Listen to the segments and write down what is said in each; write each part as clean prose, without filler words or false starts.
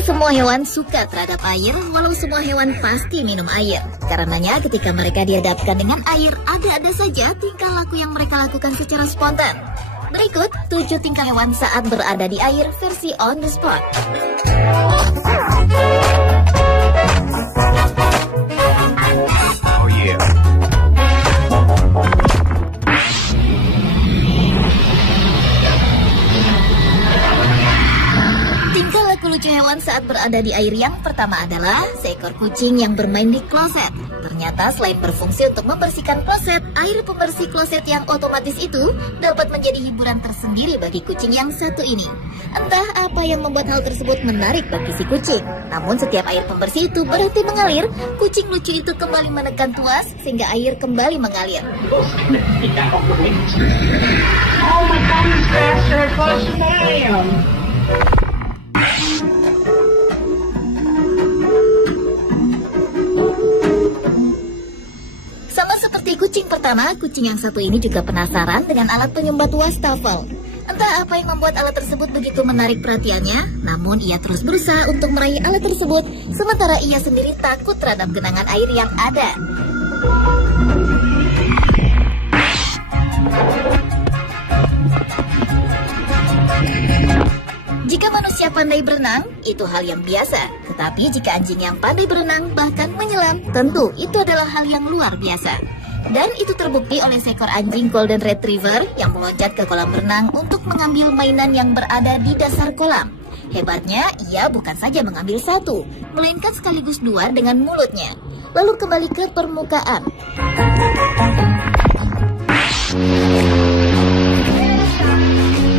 Tak semua hewan suka terhadap air, walau semua hewan pasti minum air. Karenanya ketika mereka dihadapkan dengan air, ada-ada saja tingkah laku yang mereka lakukan secara spontan. Berikut 7 tingkah hewan saat berada di air versi on the spot. Oh yeah. Tingkah laku lucu hewan saat berada di air yang pertama adalah seekor kucing yang bermain di kloset. Ternyata selain berfungsi untuk membersihkan kloset, air pembersih kloset yang otomatis itu dapat menjadi hiburan tersendiri bagi kucing yang satu ini. Entah apa yang membuat hal tersebut menarik bagi si kucing. Namun setiap air pembersih itu berhenti mengalir, kucing lucu itu kembali menekan tuas sehingga air kembali mengalir. Oh my God, he's faster, close to him. Sama seperti kucing pertama, kucing yang satu ini juga penasaran dengan alat penyumbat wastafel. Entah apa yang membuat alat tersebut begitu menarik perhatiannya, namun ia terus berusaha untuk meraih alat tersebut, sementara ia sendiri takut terhadap genangan air yang ada. Jika manusia pandai berenang, itu hal yang biasa. Tetapi jika anjing yang pandai berenang bahkan menyelam, tentu itu adalah hal yang luar biasa. Dan itu terbukti oleh seekor anjing Golden Retriever yang meloncat ke kolam renang untuk mengambil mainan yang berada di dasar kolam. Hebatnya, ia bukan saja mengambil satu, melainkan sekaligus dua dengan mulutnya. Lalu kembali ke permukaan.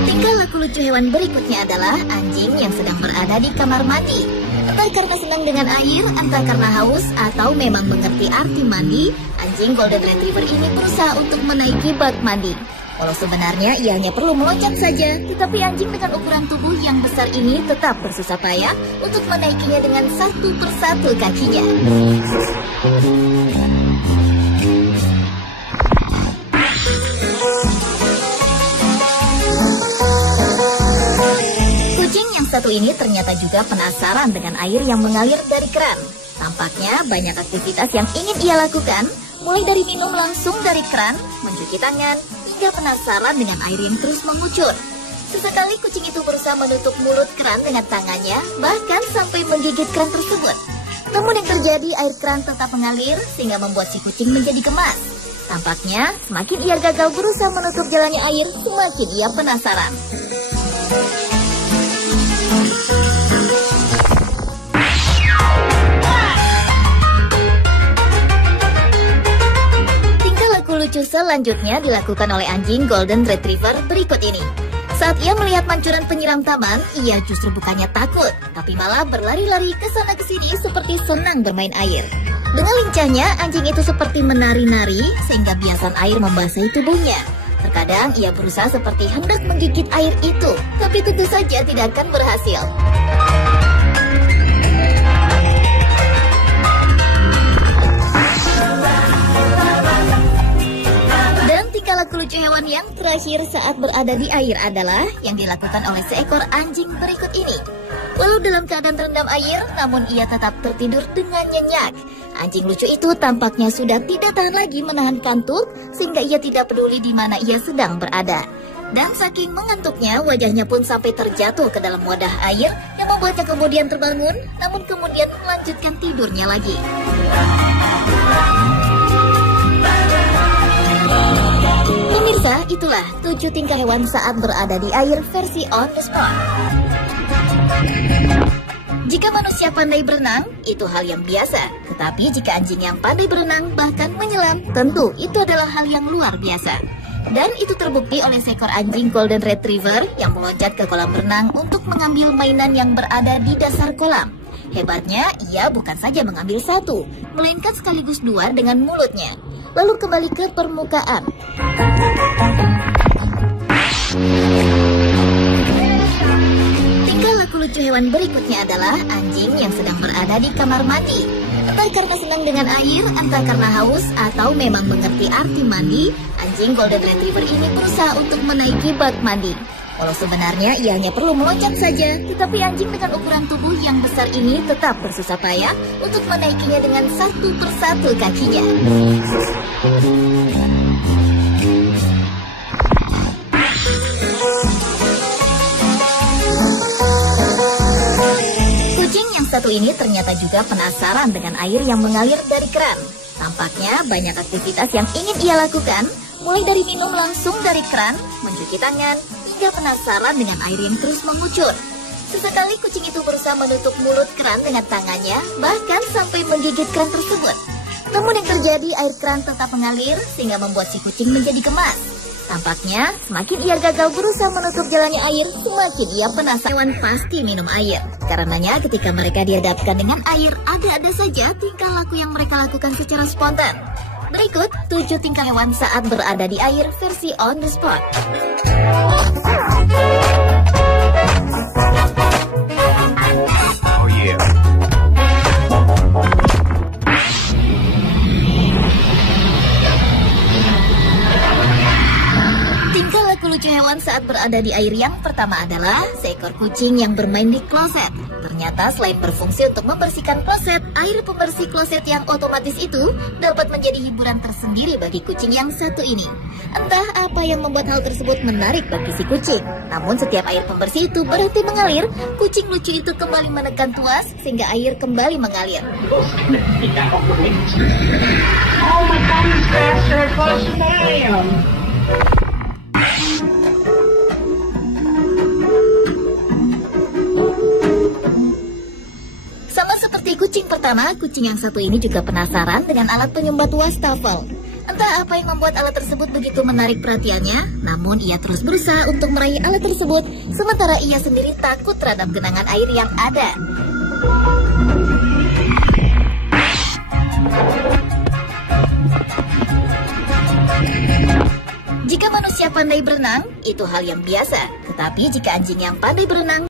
Tingkah laku lucu hewan berikutnya adalah anjing yang sedang berada di kamar mandi. Entah karena senang dengan air, entah karena haus, atau memang mengerti arti mandi, anjing Golden Retriever ini berusaha untuk menaiki bak mandi. Walau sebenarnya ia hanya perlu meloncat saja, tetapi anjing dengan ukuran tubuh yang besar ini tetap bersusah payah untuk menaikinya dengan satu persatu kakinya. Satu ini ternyata juga penasaran dengan air yang mengalir dari keran. Tampaknya banyak aktivitas yang ingin ia lakukan, mulai dari minum langsung dari keran, mencuci tangan, hingga penasaran dengan air yang terus mengucur. Sesekali kucing itu berusaha menutup mulut keran dengan tangannya, bahkan sampai menggigit keran tersebut. Namun yang terjadi, air keran tetap mengalir sehingga membuat si kucing menjadi gemas. Tampaknya semakin ia gagal berusaha menutup jalannya air, semakin ia penasaran. Lucu selanjutnya dilakukan oleh anjing Golden Retriever berikut ini. Saat ia melihat pancuran penyiram taman, ia justru bukannya takut, tapi malah berlari-lari ke sana ke sini seperti senang bermain air. Dengan lincahnya, anjing itu seperti menari-nari sehingga biasan air membasahi tubuhnya. Terkadang ia berusaha seperti hendak menggigit air itu, tapi tentu saja tidak akan berhasil. Laku lucu hewan yang terakhir saat berada di air adalah yang dilakukan oleh seekor anjing berikut ini. Walau dalam keadaan terendam air, namun ia tetap tertidur dengan nyenyak. Anjing lucu itu tampaknya sudah tidak tahan lagi menahan kantuk, sehingga ia tidak peduli di mana ia sedang berada. Dan saking mengantuknya, wajahnya pun sampai terjatuh ke dalam wadah air yang membuatnya kemudian terbangun, namun kemudian melanjutkan tidurnya lagi. Pemirsa, itulah 7 tingkah hewan saat berada di air versi on the spot. Jika manusia pandai berenang, itu hal yang biasa. Tetapi jika anjing yang pandai berenang bahkan menyelam, tentu itu adalah hal yang luar biasa. Dan itu terbukti oleh seekor anjing Golden Retriever yang meloncat ke kolam renang untuk mengambil mainan yang berada di dasar kolam. Hebatnya, ia bukan saja mengambil satu, melainkan sekaligus dua dengan mulutnya. Lalu kembali ke permukaan. Tingkah laku lucu hewan berikutnya adalah anjing yang sedang berada di kamar mandi. Entah karena senang dengan air, entah karena haus, atau memang mengerti arti mandi, anjing Golden Retriever ini berusaha untuk menaiki bak mandi. Walau sebenarnya ia hanya perlu meloncat saja, tetapi anjing dengan ukuran tubuh yang besar ini tetap bersusah payah untuk menaikinya dengan satu persatu kakinya. Kucing yang satu ini ternyata juga penasaran dengan air yang mengalir dari keran. Tampaknya banyak aktivitas yang ingin ia lakukan, mulai dari minum langsung dari keran, mencuci tangan, hingga penasaran dengan air yang terus mengucur. Sesekali kucing itu berusaha menutup mulut keran dengan tangannya, bahkan sampai menggigit keran tersebut. Namun yang terjadi, air keran tetap mengalir sehingga membuat si kucing menjadi gemas. Tampaknya semakin ia gagal berusaha menutup jalannya air, semakin ia penasaran. Hewan pasti minum air. Karenanya ketika mereka dihadapkan dengan air, ada-ada saja tingkah laku yang mereka lakukan secara spontan. Berikut 7 tingkah hewan saat berada di air versi on the spot. Oh yeah. Tingkah laku lucu hewan saat berada di air yang pertama adalah seekor kucing yang bermain di kloset. Ternyata selain berfungsi untuk membersihkan kloset, air pembersih kloset yang otomatis itu dapat menjadi hiburan tersendiri bagi kucing yang satu ini. Entah apa yang membuat hal tersebut menarik bagi si kucing. Namun setiap air pembersih itu berhenti mengalir, kucing lucu itu kembali menekan tuas sehingga air kembali mengalir. Oh my goodness, faster, close to him. Sama seperti kucing pertama, kucing yang satu ini juga penasaran dengan alat penyumbat wastafel. Entah apa yang membuat alat tersebut begitu menarik perhatiannya, namun ia terus berusaha untuk meraih alat tersebut, sementara ia sendiri takut terhadap genangan air yang ada. Jika manusia pandai berenang, itu hal yang biasa. Tetapi jika anjing yang pandai berenang